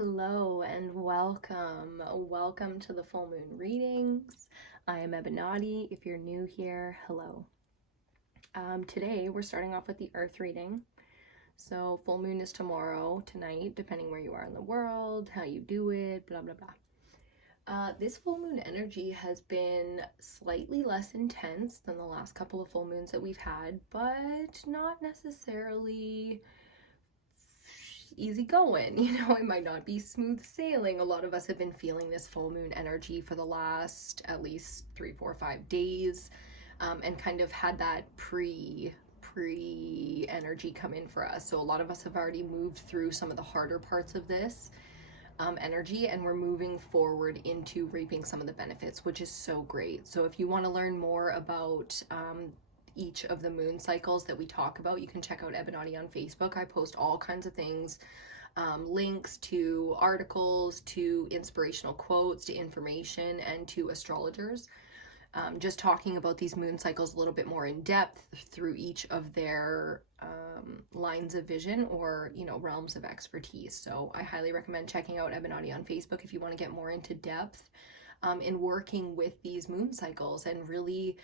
Hello and welcome. Welcome to the full moon readings. I am EBINOTTI. If you're new here, hello. Today we're starting off with the earth reading. So full moon is tomorrow, tonight, depending where you are in the world, how you do it, blah, blah, blah. This full moon energy has been slightly less intense than the last couple of full moons that we've had, but not necessarily easy going. It might not be smooth sailing. A lot of us have been feeling this full moon energy for the last at least 3, 4, 5 days, and kind of had that pre energy come in for us. So a lot of us have already moved through some of the harder parts of this energy, and we're moving forward into reaping some of the benefits, which is so great. So if you want to learn more about each of the moon cycles that we talk about, you can check out EBINOTTI on Facebook. I post all kinds of things, links to articles, to inspirational quotes, to information, and to astrologers, just talking about these moon cycles a little bit more in depth through each of their lines of vision or realms of expertise. So I highly recommend checking out EBINOTTI on Facebook if you want to get more into depth in working with these moon cycles and really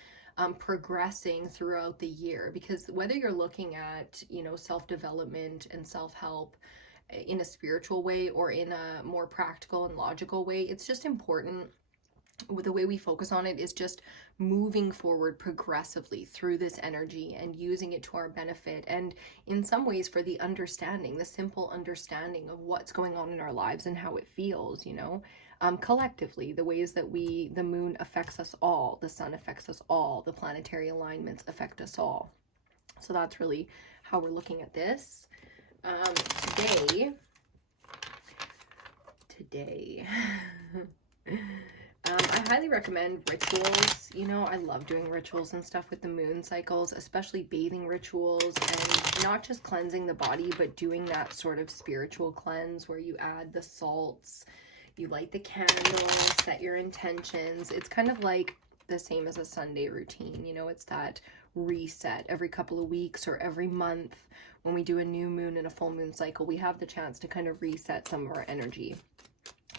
progressing throughout the year. Because whether you're looking at self-development and self-help in a spiritual way or in a more practical and logical way, it's just important. The way we focus on it is just moving forward progressively through this energy and using it to our benefit, and in some ways for the understanding, the simple understanding of what's going on in our lives and how it feels, collectively, the ways that the moon affects us all, the sun affects us all, the planetary alignments affect us all. So that's really how we're looking at this. Today I highly recommend rituals. I love doing rituals and stuff with the moon cycles, especially bathing rituals, and not just cleansing the body, but doing that sort of spiritual cleanse where you add the salts, you light the candle, set your intentions. It's kind of like the same as a Sunday routine. It's that reset every couple of weeks or every month. When we do a new moon and a full moon cycle, we have the chance to kind of reset some of our energy.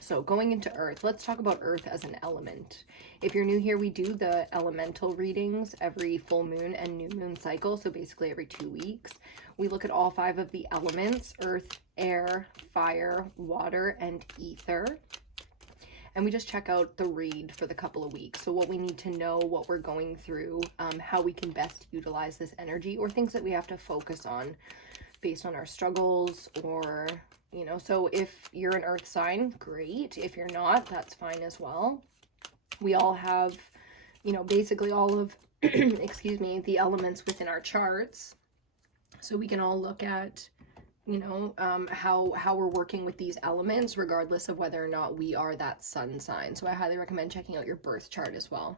So going into earth, let's talk about earth as an element. If you're new here, we do the elemental readings every full moon and new moon cycle. So basically every 2 weeks, we look at all 5 of the elements: earth, air, fire, water, and ether. And we just check out the read for the couple of weeks. So what we need to know, what we're going through, how we can best utilize this energy, or things that we have to focus on based on our struggles, or so if you're an earth sign, great. If you're not, that's fine as well. We all have, basically all of, excuse me, the elements within our charts. So we can all look at, how we're working with these elements, regardless of whether or not we are that sun sign. So I highly recommend checking out your birth chart as well.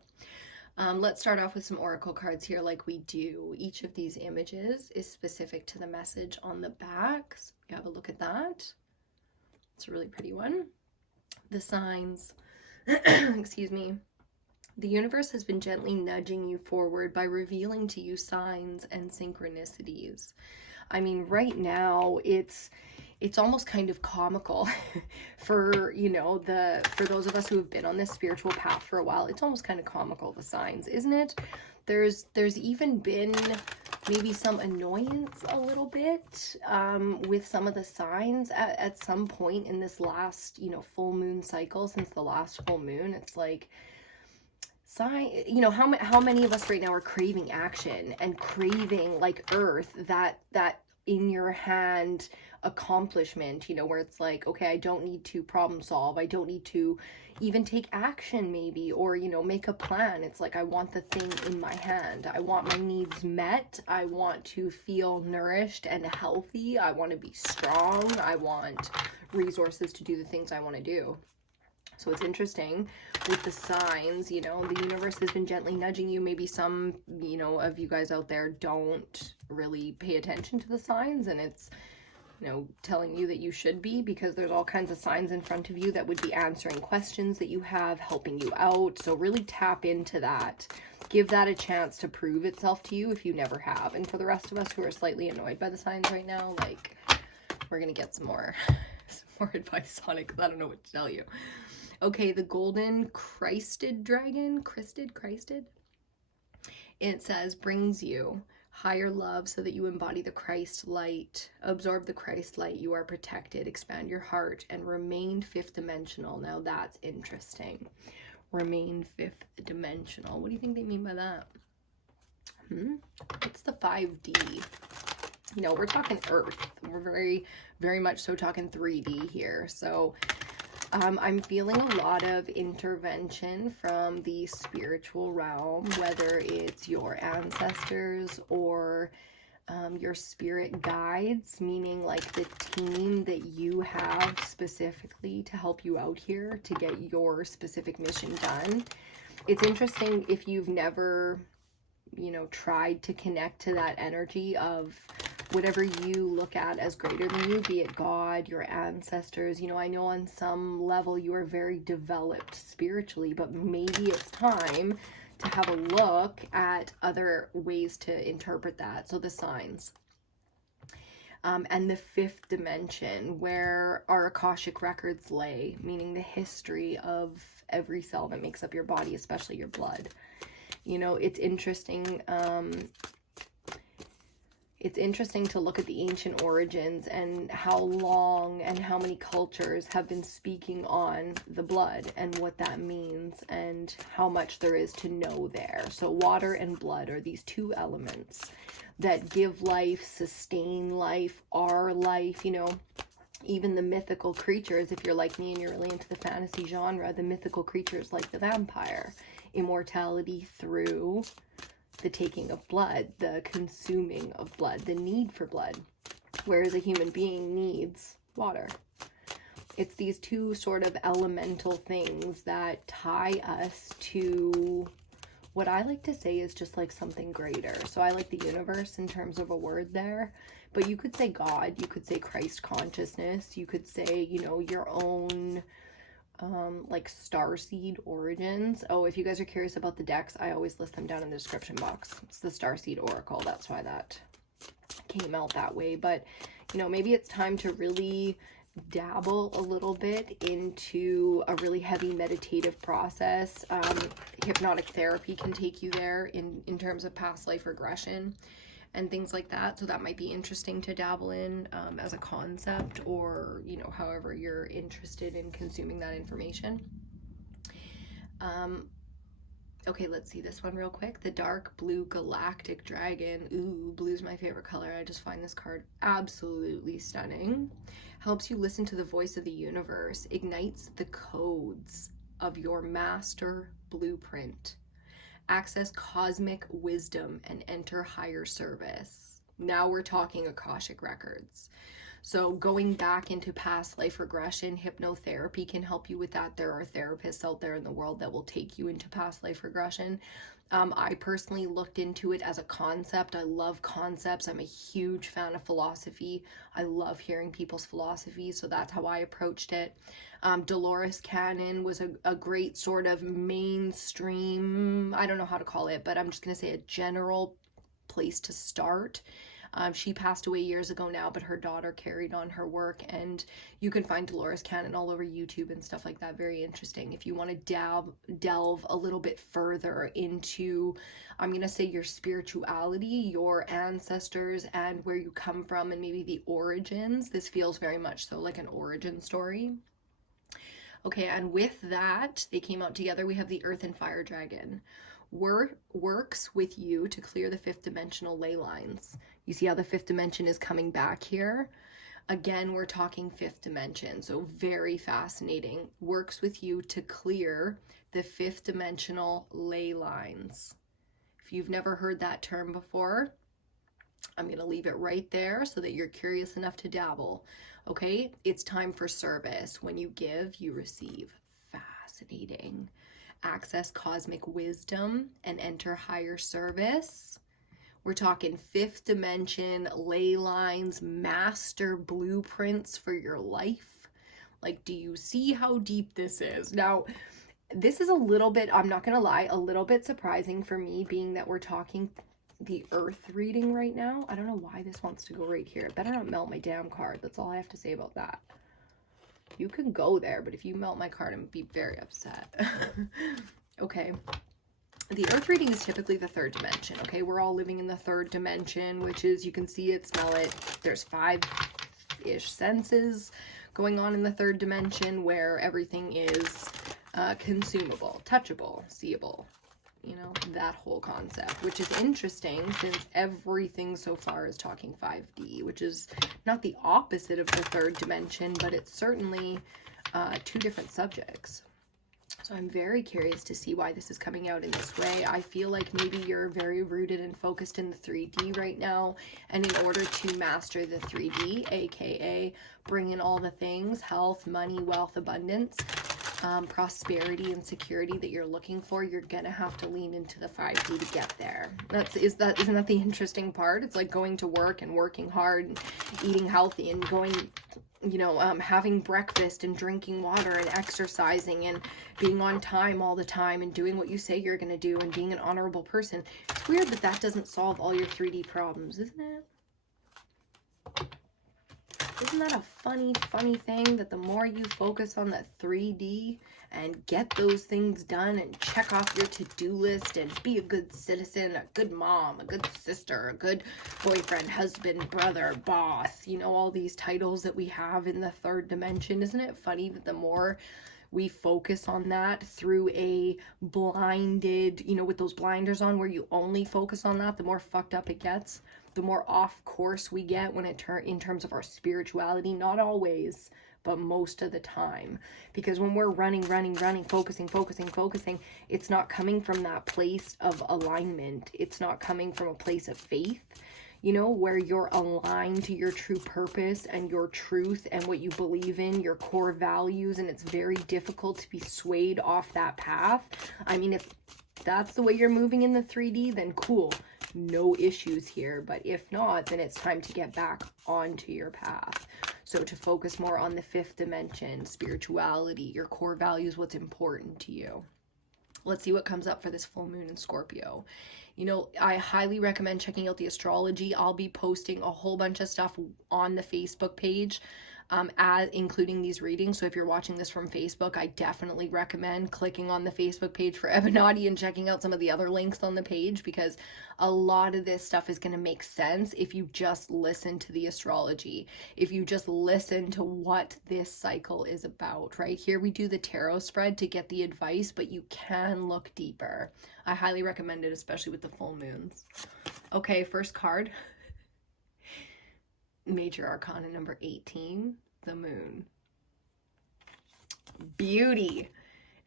Let's start off with some oracle cards here like we do. Each of these images is specific to the message on the back. So you have a look at that. It's a really pretty one. The signs, excuse me. The universe has been gently nudging you forward by revealing to you signs and synchronicities. I mean, right now it's almost kind of comical for, for those of us who have been on this spiritual path for a while. It's almost kind of comical, the signs, isn't it? There's even been maybe some annoyance a little bit with some of the signs at some point in this last, full moon cycle. Since the last full moon, it's like, how many of us right now are craving action and craving, like earth, that in your hand accomplishment, where it's like, okay, I don't need to problem solve, I don't need to even take action maybe, or make a plan. It's like, I want the thing in my hand, I want my needs met, I want to feel nourished and healthy, I want to be strong, I want resources to do the things I want to do. So it's interesting with the signs, the universe has been gently nudging you. Maybe some, of you guys out there don't really pay attention to the signs, and it's, telling you that you should be, because there's all kinds of signs in front of you that would be answering questions that you have, helping you out. So really tap into that. Give that a chance to prove itself to you if you never have. And for the rest of us who are slightly annoyed by the signs right now, like, we're going to get some more more advice on it because I don't know what to tell you. Okay, the golden Christed dragon, Christed. It says, brings you higher love so that you embody the Christ light. Absorb the Christ light. You are protected. Expand your heart and remain fifth dimensional. Now that's interesting. Remain fifth dimensional. What do you think they mean by that? What's the 5D? You know, we're talking Earth. We're very, very much so talking 3D here. So I'm feeling a lot of intervention from the spiritual realm, whether it's your ancestors or your spirit guides, meaning like the team that you have specifically to help you out here to get your specific mission done. It's interesting if you've never, you know, tried to connect to that energy of whatever you look at as greater than you, be it God, your ancestors. You know, I know on some level you are very developed spiritually, but maybe it's time to have a look at other ways to interpret that. So the signs. And the fifth dimension, where our Akashic records lay, meaning the history of every cell that makes up your body, especially your blood. You know, it's interesting. It's interesting to look at the ancient origins and how long and how many cultures have been speaking on the blood and what that means and how much there is to know there. So water and blood are these two elements that give life, sustain life, are life. You know, even the mythical creatures, if you're like me and you're really into the fantasy genre, the mythical creatures like the vampire, immortality through the taking of blood, the consuming of blood, the need for blood, whereas a human being needs water. It's these two sort of elemental things that tie us to what I like to say is just like something greater. So I like the universe in terms of a word there, but you could say God, you could say Christ consciousness, you could say, you know, your own like Starseed origins. Oh, if you guys are curious about the decks, I always list them down in the description box. It's the Starseed Oracle. That's why that came out that way. But, you know, maybe it's time to really dabble a little bit into a really heavy meditative process. Hypnotic therapy can take you there in terms of past life regression and things like that. So that might be interesting to dabble in as a concept, or, you know, however you're interested in consuming that information. Okay, let's see this one real quick. The dark blue galactic dragon. Ooh, blue's my favorite color. I just find this card absolutely stunning. Helps you listen to the voice of the universe. Ignites the codes of your master blueprint. Access cosmic wisdom and enter higher service. Now we're talking Akashic records. So going back into past life regression, hypnotherapy can help you with that. There are therapists out there in the world that will take you into past life regression. I personally looked into it as a concept. I love concepts. I'm a huge fan of philosophy. I love hearing people's philosophies, so that's how I approached it. Dolores Cannon was a great sort of mainstream, I don't know how to call it, but I'm just going to say a general place to start. She passed away years ago now, but her daughter carried on her work, and you can find Dolores Cannon all over YouTube and stuff like that. Very interesting. If you want to delve a little bit further into, I'm going to say, your spirituality, your ancestors, and where you come from, and maybe the origins, this feels very much so like an origin story. Okay, and with that, they came out together. We have the Earth and Fire Dragon. Works with you to clear the fifth dimensional ley lines. You see how the fifth dimension is coming back here? Again, we're talking fifth dimension, so very fascinating. Works with you to clear the fifth dimensional ley lines. If you've never heard that term before, I'm going to leave it right there so that you're curious enough to dabble. Okay, it's time for service. When you give, you receive. Fascinating. Access cosmic wisdom and enter higher service. We're talking fifth dimension, ley lines, master blueprints for your life. Like, do you see how deep this is? Now, this is a little bit, I'm not gonna lie, a little bit surprising for me, being that we're talking the Earth reading right now. I don't know why this wants to go right here. It better not melt my damn card. That's all I have to say about that. You can go there, but if you melt my card, I'm gonna be very upset. Okay. The earth reading is typically the third dimension, okay? We're all living in the third dimension, which is, you can see it, smell it. There's 5-ish senses going on in the third dimension, where everything is consumable, touchable, seeable, you know, that whole concept, which is interesting since everything so far is talking 5D, which is not the opposite of the third dimension, but it's certainly 2 different subjects. So I'm very curious to see why this is coming out in this way. I feel like maybe you're very rooted and focused in the 3D right now. And in order to master the 3D, aka bring in all the things, health, money, wealth, abundance, prosperity, and security that you're looking for, you're gonna have to lean into the 5D to get there. Isn't that the interesting part? It's like going to work and working hard and eating healthy and going, you know, having breakfast and drinking water and exercising and being on time all the time and doing what you say you're going to do and being an honorable person. It's weird that that doesn't solve all your 3D problems, isn't it? Isn't that a funny thing that the more you focus on that 3D and get those things done and check off your to-do list and be a good citizen, a good mom, a good sister, a good boyfriend, husband, brother, boss, you know, all these titles that we have in the third dimension, isn't it funny that the more we focus on that through a blinded, you know, with those blinders on where you only focus on that, the more fucked up it gets? The more off course we get when in terms of our spirituality, not always, but most of the time. Because when we're running, focusing, it's not coming from that place of alignment. It's not coming from a place of faith, you know, where you're aligned to your true purpose and your truth and what you believe in, your core values, and it's very difficult to be swayed off that path. I mean, if that's the way you're moving in the 3D, then cool. No issues here, but if not, then it's time to get back onto your path. So to focus more on the 5th dimension, spirituality, your core values, what's important to you. Let's see what comes up for this full moon in Scorpio. You know, I highly recommend checking out the astrology. I'll be posting a whole bunch of stuff on the Facebook page, including these readings. So if you're watching this from Facebook, I definitely recommend clicking on the Facebook page for EBINOTTI and checking out some of the other links on the page, because a lot of this stuff is going to make sense if you just listen to the astrology, if you just listen to what this cycle is about, right? Here we do the tarot spread to get the advice, but you can look deeper. I highly recommend it, especially with the full moons. Okay, first card. Major Arcana number 18, the moon. Beauty.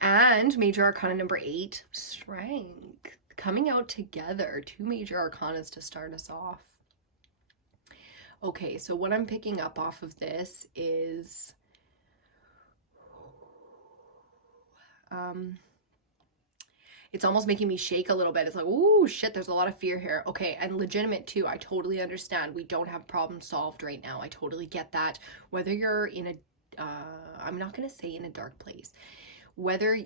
And Major Arcana number 8, strength. Coming out together, 2 Major Arcanas to start us off. Okay, so what I'm picking up off of this is it's almost making me shake a little bit. It's like, ooh, shit, there's a lot of fear here. Okay, and legitimate too. I totally understand. We don't have problems solved right now. I totally get that. Whether you're in a, I'm not going to say in a dark place. Whether,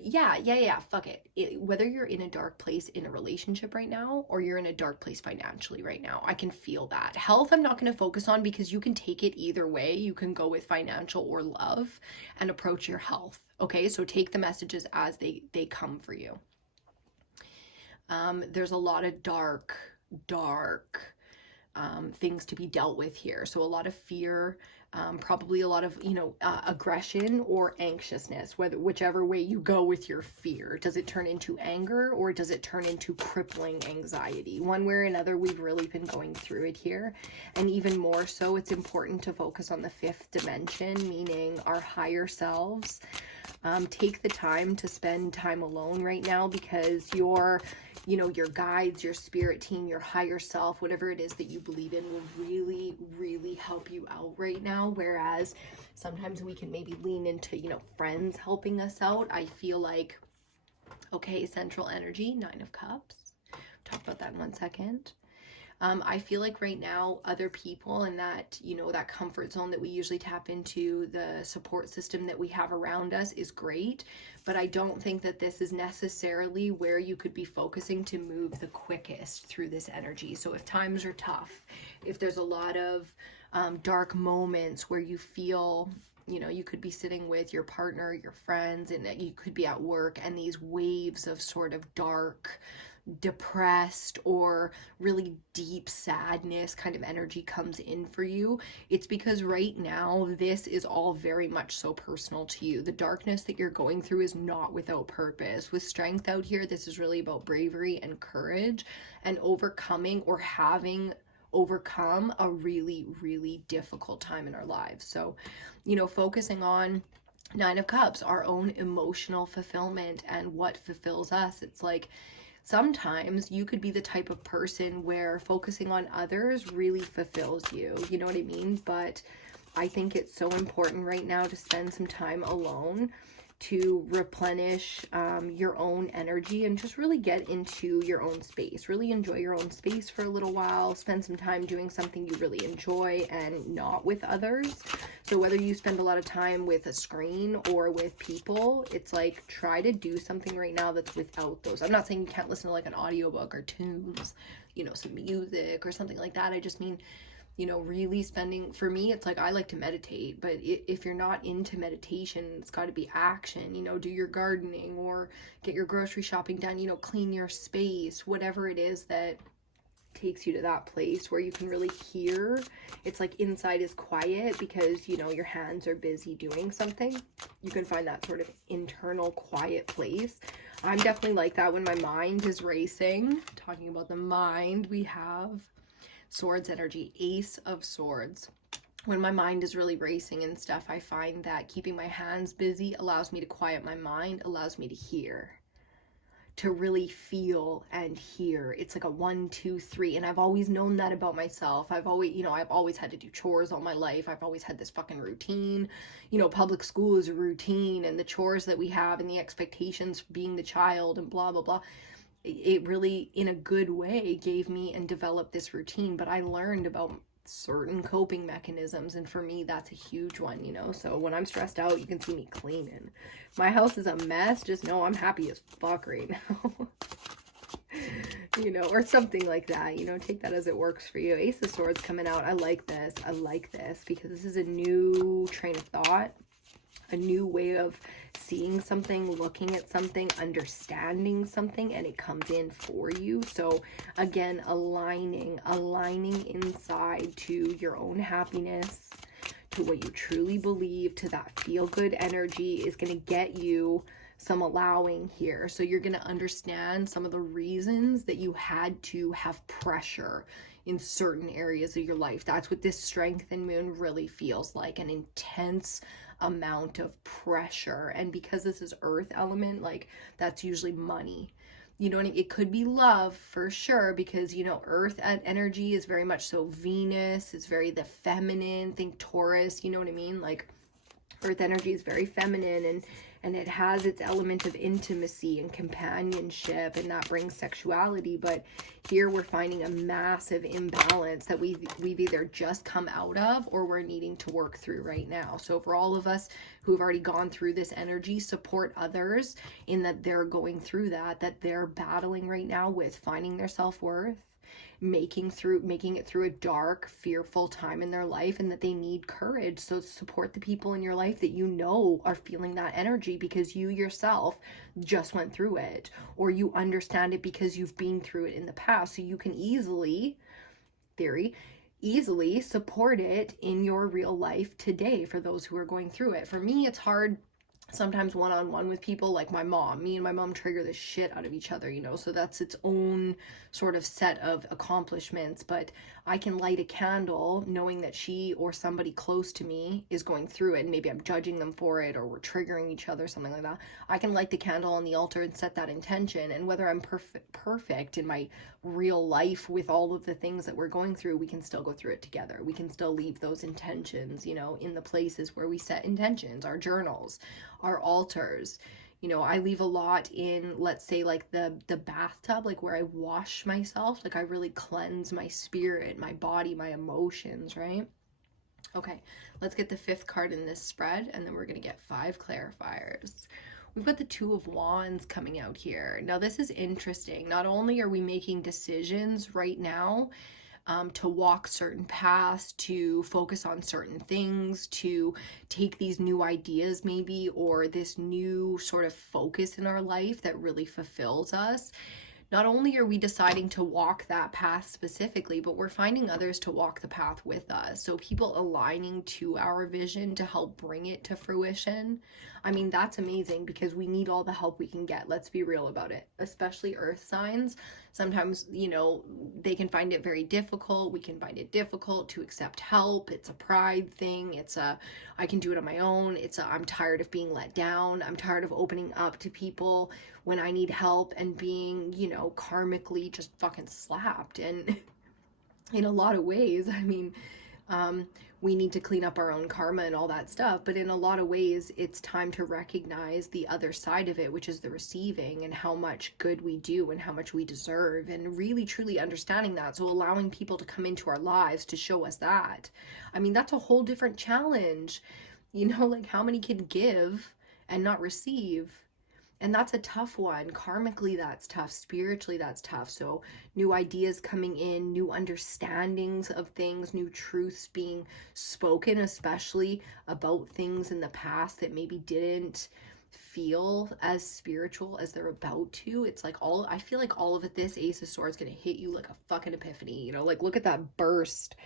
fuck it. Whether you're in a dark place in a relationship right now, or you're in a dark place financially right now, I can feel that. Health, I'm not going to focus on, because you can take it either way. You can go with financial or love and approach your health. Okay, so take the messages as they come for you. There's a lot of dark things to be dealt with here. So a lot of fear, probably a lot of, you know, aggression or anxiousness, whichever way you go with your fear. Does it turn into anger, or does it turn into crippling anxiety? One way or another, we've really been going through it here. And even more so, it's important to focus on the 5th dimension, meaning our higher selves. Take the time to spend time alone right now, because your guides, your spirit team, your higher self, whatever it is that you believe in, will really, really help you out right now. Whereas sometimes we can maybe lean into, you know, friends helping us out. I feel like, okay, central energy, 9 of Cups. Talk about that in 1 second. I feel like right now, other people and that, you know, that comfort zone that we usually tap into, the support system that we have around us is great, but I don't think that this is necessarily where you could be focusing to move the quickest through this energy. So if times are tough, if there's a lot of dark moments where you feel You know, you could be sitting with your partner, your friends, and you could be at work, and these waves of sort of dark, depressed, or really deep sadness kind of energy comes in for you. It's because right now this is all very much so personal to you. The darkness that you're going through is not without purpose. With strength out here, this is really about bravery and courage and overcoming or having overcome a really, really difficult time in our lives. So, you know, focusing on Nine of Cups, our own emotional fulfillment and what fulfills us. It's like, sometimes you could be the type of person where focusing on others really fulfills you. You know what I mean? But I think it's so important right now to spend some time alone to replenish your own energy and just really get into your own space. Really enjoy your own space for a little while. Spend some time doing something you really enjoy and not with others. So whether you spend a lot of time with a screen or with people, it's like, try to do something right now that's without those. I'm not saying you can't listen to like an audiobook or tunes, you know, some music or something like that. I just mean, you know, really spending, for me, it's like, I like to meditate, but if you're not into meditation, it's got to be action, you know, do your gardening or get your grocery shopping done, you know, clean your space, whatever it is that takes you to that place where you can really hear. It's like inside is quiet because, you know, your hands are busy doing something. You can find that sort of internal quiet place. I'm definitely like that when my mind is racing. Talking about the mind, we have Swords energy, Ace of Swords. When my mind is really racing and stuff, I find that keeping my hands busy allows me to quiet my mind, allows me to hear, to really feel and hear. It's like a 1, 2, 3. And I've always known that about myself. I've always had to do chores all my life. I've always had this fucking routine. You know, public school is a routine, and the chores that we have and the expectations for being the child and blah, blah, blah. It really, in a good way, gave me and developed this routine, but I learned about certain coping mechanisms, and for me, that's a huge one, you know? So when I'm stressed out, you can see me cleaning. My house is a mess, just know I'm happy as fuck right now. You know, or something like that, you know, take that as it works for you. Ace of Swords coming out, I like this because this is a new train of thought, a new way of seeing something, looking at something, understanding something, and it comes in for you. So again, aligning inside to your own happiness, to what you truly believe, to that feel-good energy is going to get you some allowing here. So you're going to understand some of the reasons that you had to have pressure in certain areas of your life. That's what this strengthened moon really feels like, an intense amount of pressure. And because this is earth element, like, that's usually money. You know what I mean? It could be love for sure, because, you know, earth energy is very much so Venus, it's very the feminine, think Taurus, you know what I mean? Like, earth energy is very feminine, and it has its element of intimacy and companionship, and that brings sexuality. But here we're finding a massive imbalance that we've either just come out of or we're needing to work through right now. So for all of us who've already gone through this energy, support others in that they're going through that they're battling right now with finding their self-worth, making it through a dark, fearful time in their life, and that they need courage. So support the people in your life that you know are feeling that energy because you yourself just went through it, or you understand it because you've been through it in the past. So you can easily support it in your real life today for those who are going through it. For me, it's hard sometimes one-on-one with people, like my mom. Me and my mom trigger the shit out of each other, you know, so that's its own sort of set of accomplishments. But I can light a candle knowing that she or somebody close to me is going through it, and maybe I'm judging them for it, or we're triggering each other, something like that. I can light the candle on the altar and set that intention, and whether I'm perfect in my real life with all of the things that we're going through, we can still go through it together. We can still leave those intentions, you know, in the places where we set intentions, our journals, our altars. You know, I leave a lot in, let's say, like the bathtub, like where I wash myself, like I really cleanse my spirit, my body, my emotions, right? Okay, let's get the 5th card in this spread, and then we're going to get 5 clarifiers. We've got the 2 of Wands coming out here. Now, this is interesting. Not only are we making decisions right now, to walk certain paths, to focus on certain things, to take these new ideas maybe, or this new sort of focus in our life that really fulfills us. Not only are we deciding to walk that path specifically, but we're finding others to walk the path with us. So people aligning to our vision to help bring it to fruition. I mean, that's amazing because we need all the help we can get. Let's be real about it, especially earth signs. Sometimes, you know, they can find it very difficult. We can find it difficult to accept help. It's a pride thing. It's a, I can do it on my own. It's a, I'm tired of being let down. I'm tired of opening up to people when I need help and being, you know, karmically just fucking slapped. And in a lot of ways, I mean, we need to clean up our own karma and all that stuff. But in a lot of ways, it's time to recognize the other side of it, which is the receiving, and how much good we do and how much we deserve, and really truly understanding that. So allowing people to come into our lives to show us that. I mean, that's a whole different challenge. You know, like, how many can give and not receive? And that's a tough one. Karmically, that's tough. Spiritually, that's tough. So new ideas coming in, new understandings of things, new truths being spoken, especially about things in the past that maybe didn't feel as spiritual as they're about to. It's like all, I feel like all of it, this Ace of Swords gonna hit you like a fucking epiphany, you know, like look at that burst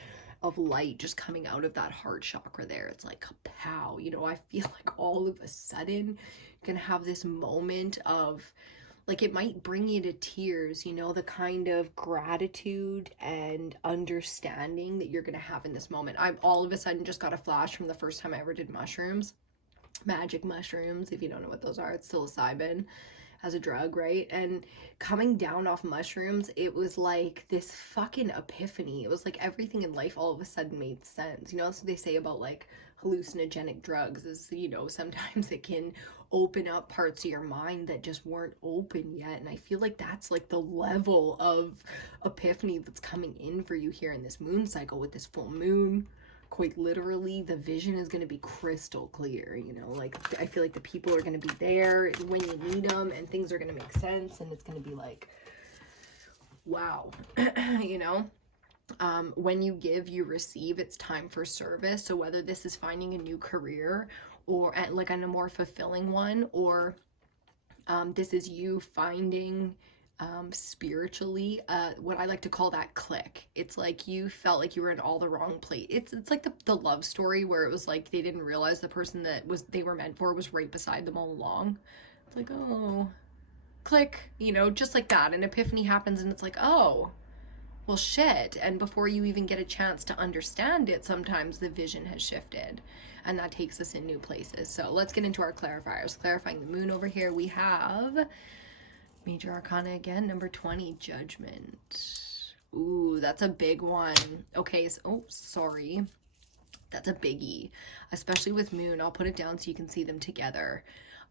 of light just coming out of that heart chakra there. It's like pow, you know, I feel like all of a sudden gonna have this moment of, like, it might bring you to tears, you know, the kind of gratitude and understanding that you're gonna have in this moment. I've all of a sudden just got a flash from the first time I ever did mushrooms, magic mushrooms. If you don't know what those are, it's psilocybin as a drug, right? And coming down off mushrooms, it was like this fucking epiphany. It was like everything in life all of a sudden made sense. You know, that's what they say about like hallucinogenic drugs, is, you know, sometimes it can open up parts of your mind that just weren't open yet. And I feel like that's like the level of epiphany that's coming in for you here in this moon cycle with this full moon. Quite literally, the vision is going to be crystal clear, you know, like I feel like the people are going to be there when you need them, and things are going to make sense, and it's going to be like, wow. You know, when you give, you receive. It's time for service. So whether this is finding a new career, or at like on a more fulfilling one, or this is you finding spiritually, what I like to call that click. It's like you felt like you were in all the wrong place. It's like the love story where it was like they didn't realize the person that they were meant for was right beside them all along. It's like, oh, click, you know, just like that. An epiphany happens and it's like, oh, well, shit. And before you even get a chance to understand it, sometimes the vision has shifted, and that takes us in new places. So let's get into our clarifiers. Clarifying the moon over here, we have Major Arcana again, number 20, Judgment. Ooh, that's a big one. Okay, so, oh, sorry. That's a biggie, especially with moon. I'll put it down so you can see them together.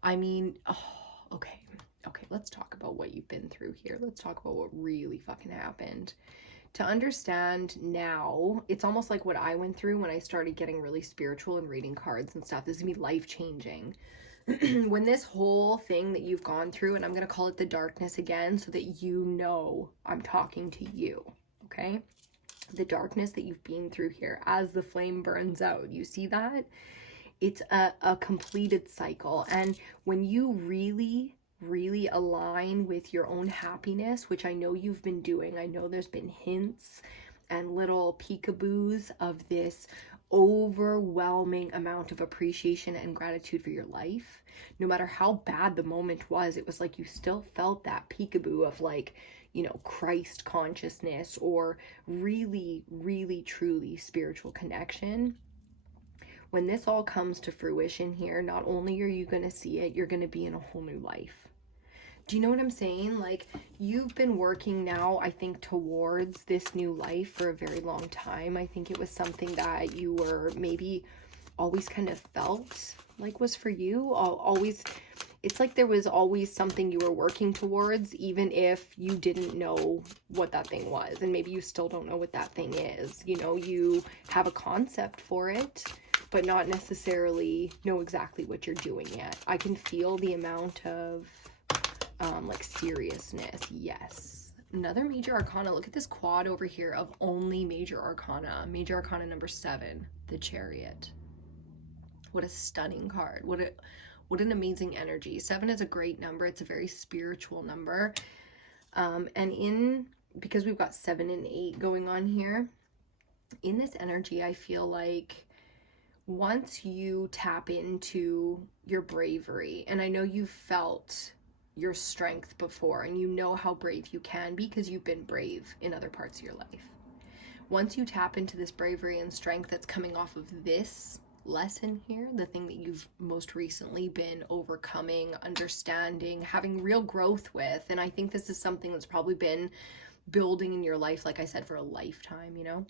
I mean, oh, okay, let's talk about what you've been through here. Let's talk about what really fucking happened. To understand now, it's almost like what I went through when I started getting really spiritual and reading cards and stuff. This is gonna be life-changing. When this whole thing that you've gone through, and I'm going to call it the darkness again so that you know I'm talking to you, okay? The darkness that you've been through here as the flame burns out, you see that? It's a completed cycle. And when you really, really align with your own happiness, which I know you've been doing, I know there's been hints and little peekaboos of this overwhelming amount of appreciation and gratitude for your life. No matter how bad the moment was, it was like you still felt that peekaboo of like, you know, Christ consciousness, or really, really, truly spiritual connection. When this all comes to fruition here, not only are you going to see it, you're going to be in a whole new life. Do you know what I'm saying? Like, you've been working now, I think, towards this new life for a very long time. I think it was something that you were maybe always kind of felt like was for you. Always, it's like there was always something you were working towards, even if you didn't know what that thing was. And maybe you still don't know what that thing is. You know, you have a concept for it, but not necessarily know exactly what you're doing yet. I can feel the amount of like seriousness, yes, another major arcana. Look at this quad over here of only major arcana. Major arcana number 7, the Chariot. What a stunning card. What an amazing energy. 7 is a great number. It's a very spiritual number. Because we've got 7 and 8 going on here, in this energy, I feel like once you tap into your bravery, and I know you've felt your strength before, and you know how brave you can be because you've been brave in other parts of your life. Once you tap into this bravery and strength that's coming off of this lesson here, the thing that you've most recently been overcoming, understanding, having real growth with, and I think this is something that's probably been building in your life, like I said, for a lifetime, you know.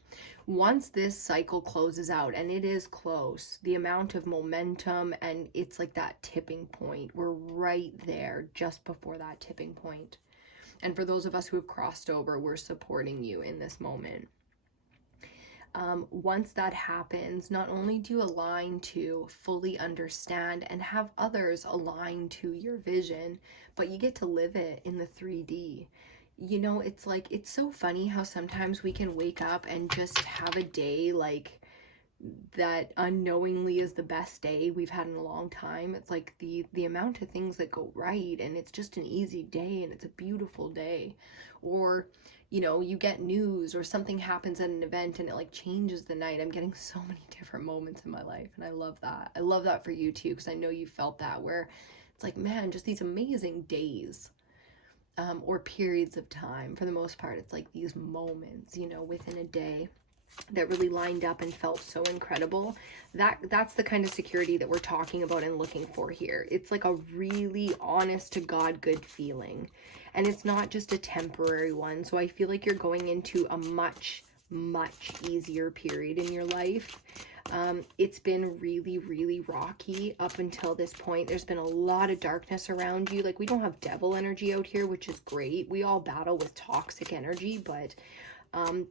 Once this cycle closes out, and it is close, the amount of momentum, and it's like that tipping point, we're right there just before that tipping point. And for those of us who have crossed over, we're supporting you in this moment. Once that happens, not only do you align to fully understand and have others align to your vision, but you get to live it in the 3D. You know, it's like, it's so funny how sometimes we can wake up and just have a day like that unknowingly is the best day we've had in a long time. It's like the amount of things that go right, and it's just an easy day, and it's a beautiful day. Or, you know, you get news or something happens at an event and it like changes the night. I'm getting so many different moments in my life, and I love that. I love that for you too, because I know you felt that, where it's like, man, just these amazing days. Or periods of time. For the most part, it's like these moments, you know, within a day that really lined up and felt so incredible. That's the kind of security that we're talking about and looking for here. It's like a really honest to God good feeling, and it's not just a temporary one. So I feel like you're going into a much easier period in your life. It's been really rocky up until this point. There's been a lot of darkness around you. Like, we don't have devil energy out here, which is great. We all battle with toxic energy, but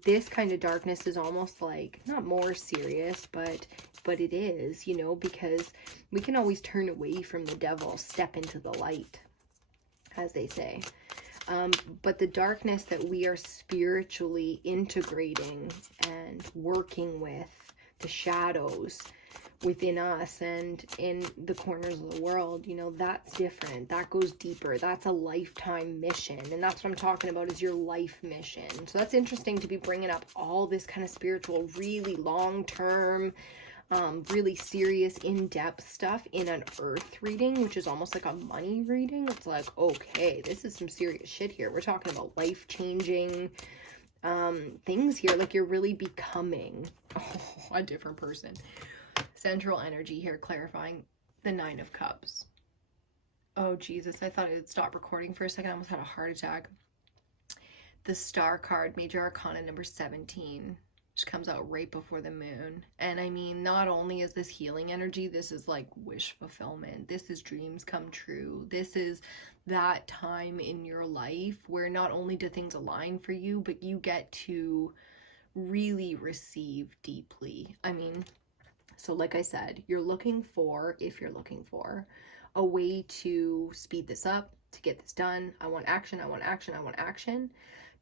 this kind of darkness is almost like, not more serious, but it is, you know, because we can always turn away from the devil, step into the light, as they say. But the darkness that we are spiritually integrating and working with, the shadows within us and in the corners of the world, you know, that's different. That goes deeper. That's a lifetime mission. And that's what I'm talking about, is your life mission. So that's interesting to be bringing up all this kind of spiritual, really long-term, really serious, in-depth stuff in an earth reading, which is almost like a money reading. It's like, okay, this is some serious shit here. We're talking about life-changing things here. Like, you're really becoming a different person. Central energy here, clarifying the 9 of Cups. Oh Jesus, I thought it would stop recording for a second. I almost had a heart attack. The Star card, major arcana number 17, which comes out right before the moon. And I mean, not only is this healing energy, this is like wish fulfillment. This is dreams come true. This is that time in your life where not only do things align for you, but you get to really receive deeply. I mean, so like I said, if you're looking for a way to speed this up, to get this done, I want action, I want action, I want action.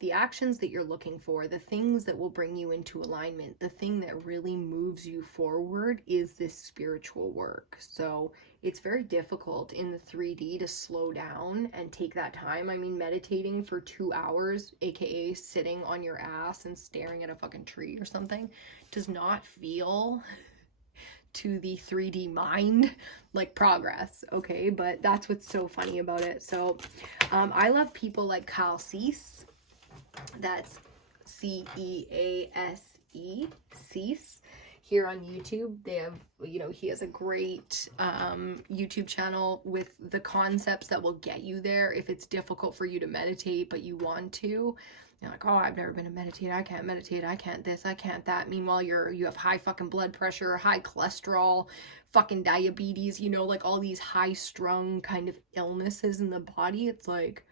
The actions that you're looking for, the things that will bring you into alignment, the thing that really moves you forward is this spiritual work. So it's very difficult in the 3D to slow down and take that time. I mean, meditating for 2 hours, aka sitting on your ass and staring at a fucking tree or something, does not feel to the 3D mind like progress, okay? But that's what's so funny about it. So I love people like Kyle Cease. That's Cease, Cease, here on YouTube. They have, you know, he has a great YouTube channel with the concepts that will get you there if it's difficult for you to meditate but you want to. You're like, oh, I've never been to meditate, I can't meditate, I can't this, I can't that. Meanwhile, you have high fucking blood pressure, high cholesterol, fucking diabetes, you know, like all these high strung kind of illnesses in the body. It's like,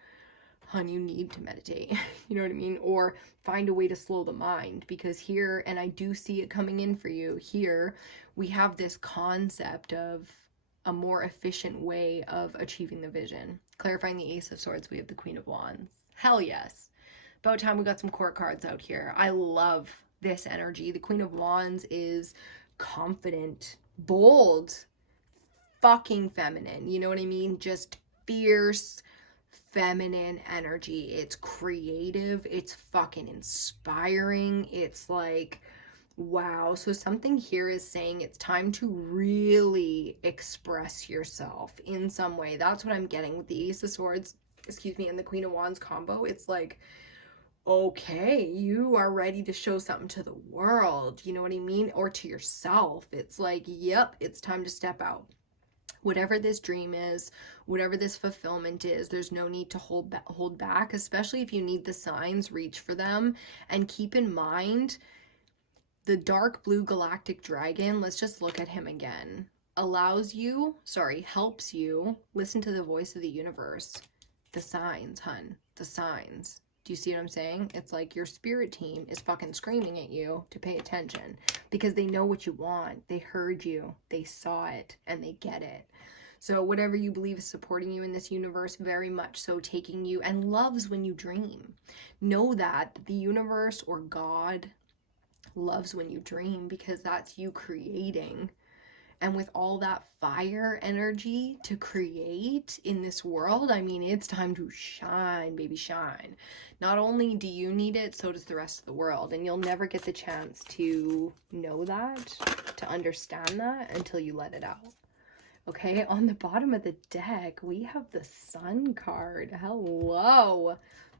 hun, you need to meditate, you know what I mean? Or find a way to slow the mind, because here, and I do see it coming in for you, here we have this concept of a more efficient way of achieving the vision. Clarifying the Ace of Swords, we have the Queen of Wands. Hell yes. About time we got some court cards out here. I love this energy. The Queen of Wands is confident, bold, fucking feminine. You know what I mean? Just fierce, feminine energy. It's creative. It's fucking inspiring. It's like, wow. So something here is saying it's time to really express yourself in some way. That's what I'm getting with the Ace of Swords, and the Queen of Wands combo. It's like, okay, you are ready to show something to the world, you know what I mean? Or to yourself. It's like, yep, it's time to step out. Whatever this dream is, whatever this fulfillment is, there's no need to hold back, especially if you need the signs, reach for them. And keep in mind, the dark blue galactic dragon, let's just look at him again, helps you listen to the voice of the universe. The signs, hun, the signs. Do you see what I'm saying? It's like your spirit team is fucking screaming at you to pay attention because they know what you want. They heard you, they saw it, and they get it. So whatever you believe is supporting you in this universe, very much so taking you, and loves when you dream. Know that the universe or God loves when you dream because that's you creating. And with all that fire energy to create in this world, I mean, it's time to shine, baby, shine. Not only do you need it, so does the rest of the world. And you'll never get the chance to know that, to understand that, until you let it out. Okay, on the bottom of the deck, we have the Sun card. Hello.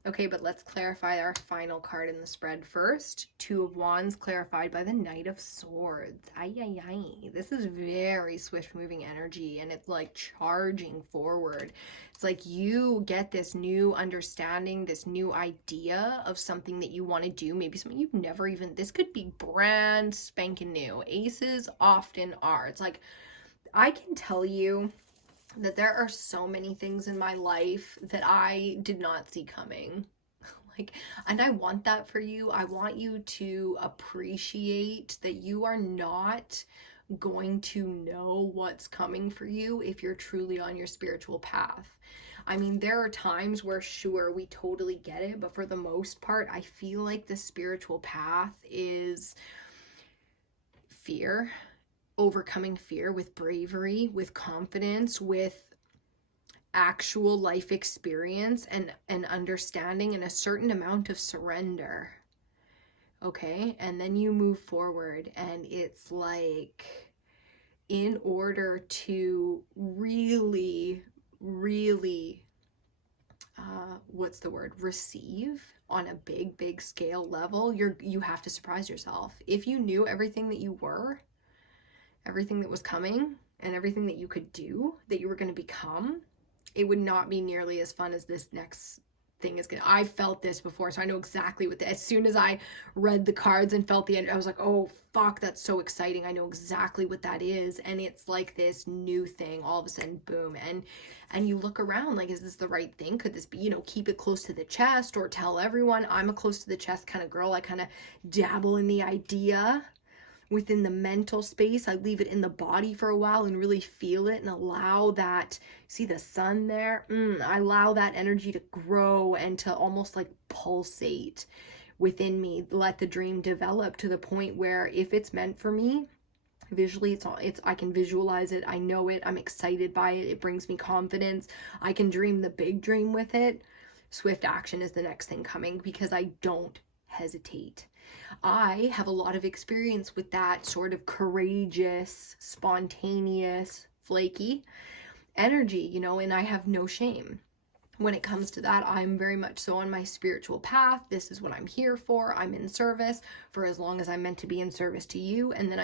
Okay, but let's clarify our final card in the spread first. Two of Wands clarified by the Knight of Swords. Ay, ay, ay. This is very swift-moving energy, and it's like charging forward. It's like you get this new understanding, this new idea of something that you want to do. Maybe something you've never even... This could be brand spanking new. Aces often are. It's like, I can tell you that there are so many things in my life that I did not see coming. And I want that for you. I want you to appreciate that you are not going to know what's coming for you if you're truly on your spiritual path. I mean, there are times where, sure, we totally get it, but for the most part, I feel like the spiritual path is fear. Overcoming fear with bravery, with confidence, with actual life experience and understanding and a certain amount of surrender. Okay, and then you move forward, and it's like, in order to really receive on a big scale level, you have to surprise yourself. If you knew everything that you were, everything that was coming, and everything that you could do, that you were going to become, it would not be nearly as fun as this next thing is going to. I felt this before, so I know exactly what as soon as I read the cards and felt the end, I was like, oh fuck, that's so exciting. I know exactly what that is. And it's like this new thing, all of a sudden, boom. And you look around like, is this the right thing? Could this be, keep it close to the chest, or tell everyone? I'm a close to the chest kind of girl. I kind of dabble in the idea within the mental space. I leave it in the body for a while and really feel it and allow that, see the sun there? I allow that energy to grow and to almost like pulsate within me. Let the dream develop to the point where if it's meant for me, visually I can visualize it. I know it. I'm excited by it. It brings me confidence. I can dream the big dream with it. Swift action is the next thing coming because I don't hesitate. I have a lot of experience with that sort of courageous, spontaneous, flaky energy, and I have no shame. When it comes to that, I'm very much so on my spiritual path. This is what I'm here for. I'm in service for as long as I'm meant to be in service to you, and then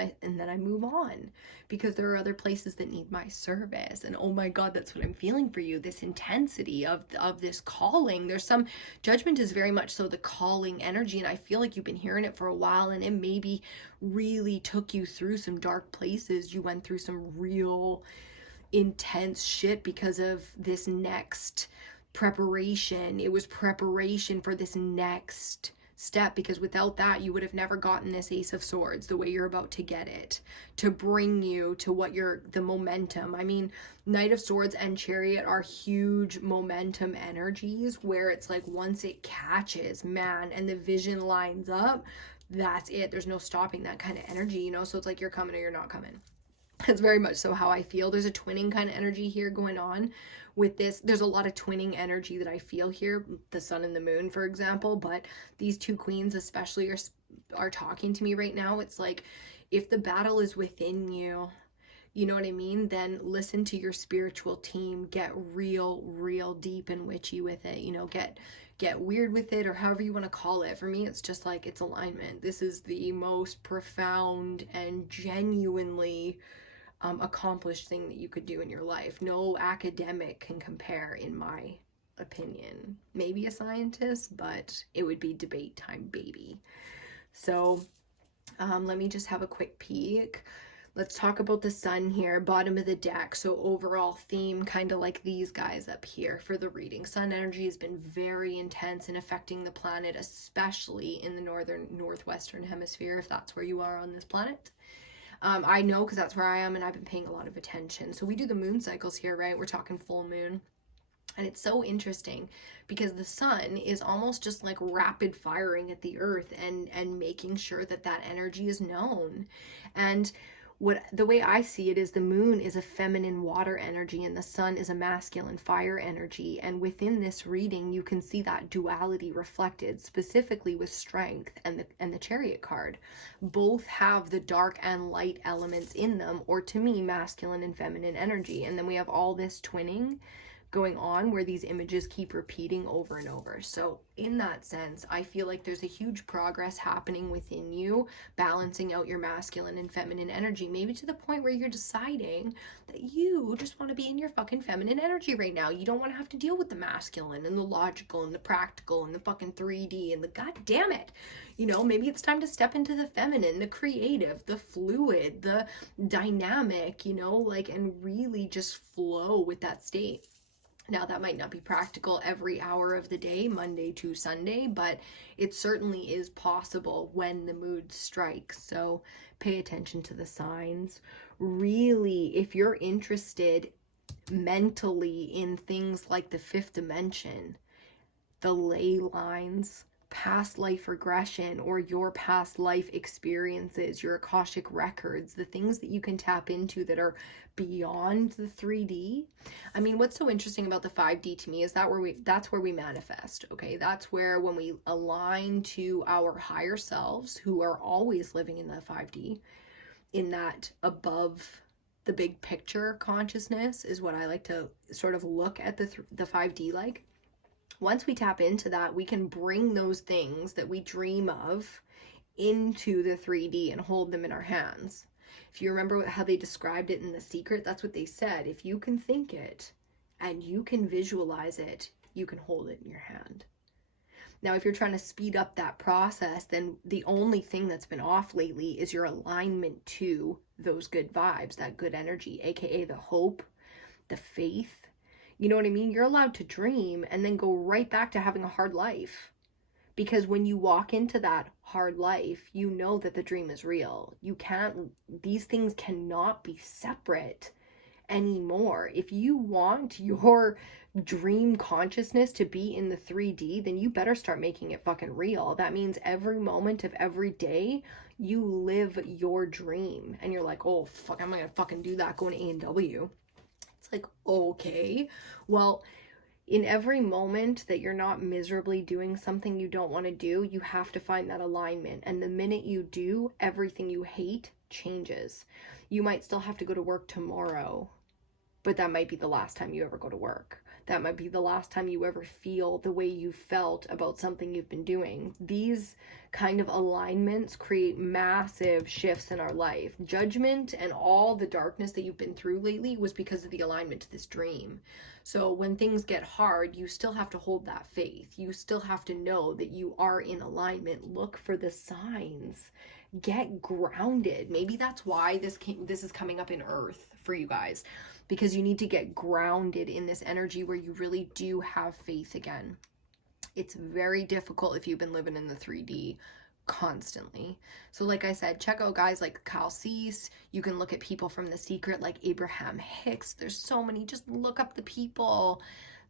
I move on because there are other places that need my service. And oh my God, that's what I'm feeling for you. This intensity of this calling. There's some judgment is very much so the calling energy, and I feel like you've been hearing it for a while, and it maybe really took you through some dark places. You went through some real intense shit because of this next preparation. It was preparation for this next step, because without that, you would have never gotten this Ace of Swords the way you're about to get it, to bring you to what the momentum. I mean, Knight of Swords and Chariot are huge momentum energies where it's like once it catches, man, and the vision lines up, that's it. There's no stopping that kind of energy, you know? So it's like you're coming or you're not coming. That's very much so how I feel. There's a twinning kind of energy here going on with this. There's a lot of twinning energy that I feel here, the sun and the moon, for example, but these two queens especially are talking to me right now. It's like, if the battle is within you, you know what I mean? Then listen to your spiritual team, get real deep and witchy with it, you know, get weird with it, or however you want to call it. For me, it's just like, it's alignment. This is the most profound and genuinely accomplished thing that you could do in your life. No academic can compare, in my opinion. Maybe a scientist, but it would be debate time, baby. So let me just have a quick peek. Let's talk about the sun here, bottom of the deck. So overall theme, kind of like these guys up here for the reading. Sun energy has been very intense in affecting the planet, especially in the northwestern hemisphere, if that's where you are on this planet. I know, because that's where I am, and I've been paying a lot of attention. So we do the moon cycles here, right? We're talking full moon. And it's so interesting because the sun is almost just like rapid firing at the earth and making sure that that energy is known. And the way I see it is the moon is a feminine water energy and the sun is a masculine fire energy. And within this reading, you can see that duality reflected, specifically with strength and the Chariot card. Both have the dark and light elements in them, or to me, masculine and feminine energy. And then we have all this twinning going on where these images keep repeating over and over. So in that sense, I feel like there's a huge progress happening within you, balancing out your masculine and feminine energy, maybe to the point where you're deciding that you just want to be in your fucking feminine energy right now. You don't want to have to deal with the masculine and the logical and the practical and the fucking 3D and the god damn it. You know, maybe it's time to step into the feminine, the creative, the fluid, the dynamic, you know, like, and really just flow with that state. Now, that might not be practical every hour of the day, Monday to Sunday, but it certainly is possible when the mood strikes. So pay attention to the signs. Really, if you're interested mentally in things like the fifth dimension, the ley lines, past life regression, or your past life experiences, your Akashic records, the things that you can tap into that are beyond the 3D. I mean, what's so interesting about the 5D to me is that's where we manifest, okay? That's where, when we align to our higher selves, who are always living in the 5D, in that above the big picture consciousness, is what I like to sort of look at the 5D like. Once we tap into that, we can bring those things that we dream of into the 3D and hold them in our hands. If you remember how they described it in The Secret, that's what they said. If you can think it and you can visualize it, you can hold it in your hand. Now, if you're trying to speed up that process, then the only thing that's been off lately is your alignment to those good vibes, that good energy, aka the hope, the faith. You know what I mean? You're allowed to dream and then go right back to having a hard life. Because when you walk into that hard life, you know that the dream is real. These things cannot be separate anymore. If you want your dream consciousness to be in the 3D, then you better start making it fucking real. That means every moment of every day, you live your dream. And you're like, oh, fuck, I'm gonna fucking do that going to A&W. Like, okay, well, in every moment that you're not miserably doing something you don't want to do, you have to find that alignment. And the minute you do, everything you hate changes. You might still have to go to work tomorrow, but that might be the last time you ever go to work. That might be the last time you ever feel the way you felt about something you've been doing. These kind of alignments create massive shifts in our life. Judgment and all the darkness that you've been through lately was because of the alignment to this dream. So when things get hard, you still have to hold that faith. You still have to know that you are in alignment. Look for the signs. Get grounded. Maybe that's why this is coming up in Earth for you guys, because you need to get grounded in this energy where you really do have faith again. It's very difficult if you've been living in the 3D constantly. So like I said, check out guys like Kyle Cease. You can look at people from The Secret like Abraham Hicks. There's so many. Just look up the people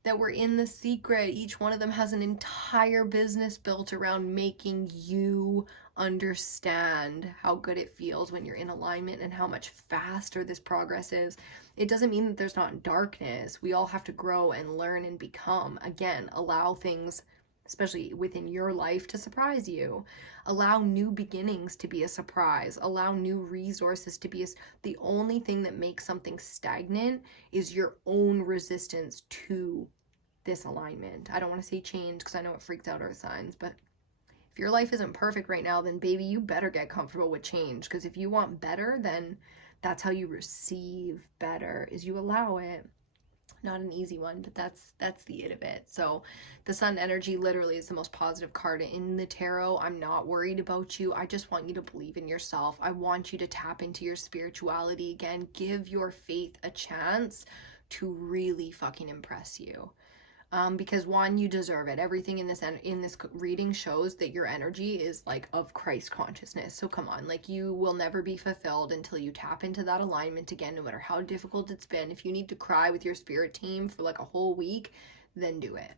that were in The Secret. Each one of them has an entire business built around making you understand how good it feels when you're in alignment and how much faster this progress is. It doesn't mean that there's not darkness. We all have to grow and learn and become. Again, allow things, especially within your life, to surprise you. Allow new beginnings to be a surprise. Allow new resources to be the only thing that makes something stagnant is your own resistance to this alignment. I don't want to say change because I know it freaks out earth signs, but if your life isn't perfect right now, then baby, you better get comfortable with change, because if you want better, then that's how you receive better, is you allow it. Not an easy one, but that's the it of it. So the sun energy literally is the most positive card in the tarot. I'm not worried about you. I just want you to believe in yourself. I want you to tap into your spirituality again. Give your faith a chance to really fucking impress you. Because one, you deserve it. Everything in this reading shows that your energy is like of Christ consciousness. So come on, like you will never be fulfilled until you tap into that alignment again, no matter how difficult it's been. If you need to cry with your spirit team for like a whole week, then do it.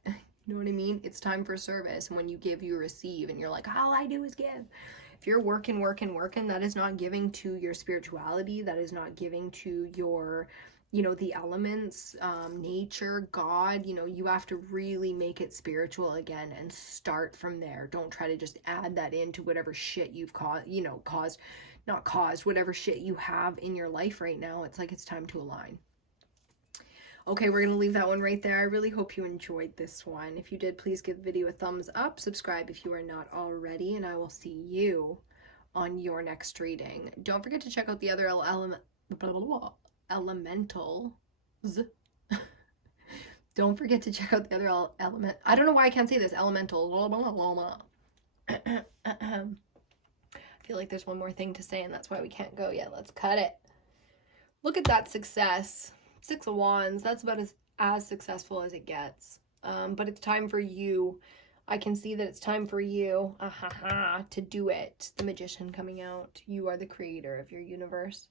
You know what I mean? It's time for service. And when you give, you receive, and you're like, all I do is give. If you're working, that is not giving to your spirituality. That is not giving to your, the elements, nature, God. You have to really make it spiritual again and start from there. Don't try to just add that into whatever shit you've whatever shit you have in your life right now. It's like it's time to align. Okay, we're going to leave that one right there. I really hope you enjoyed this one. If you did, please give the video a thumbs up. Subscribe if you are not already, and I will see you on your next reading. Don't forget to check out the other elementals. Don't forget to check out the other element. I don't know why I can't say this. Elemental. I feel like there's one more thing to say, and that's why we can't go yet. Let's cut it. Look at that success. 6 of Wands. That's about as successful as it gets. But it's time for you. I can see that it's time for you to do it. The Magician coming out. You are the creator of your universe.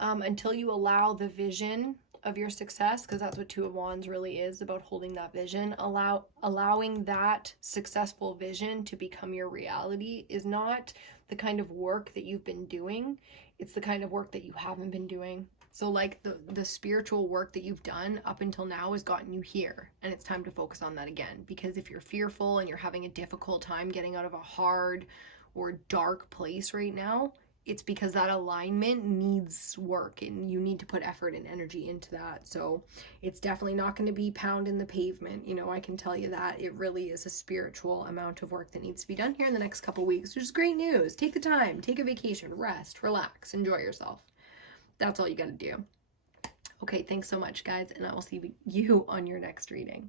Until you allow the vision of your success, because that's what 2 of Wands really is, about holding that vision, allowing that successful vision to become your reality is not the kind of work that you've been doing. It's the kind of work that you haven't been doing. So like the spiritual work that you've done up until now has gotten you here, and it's time to focus on that again. Because if you're fearful and you're having a difficult time getting out of a hard or dark place right now, it's because that alignment needs work, and you need to put effort and energy into that. So it's definitely not going to be pounding the pavement. I can tell you that. It really is a spiritual amount of work that needs to be done here in the next couple weeks, which is great news. Take the time, take a vacation, rest, relax, enjoy yourself. That's all you got to do. Okay, thanks so much, guys, and I will see you on your next reading.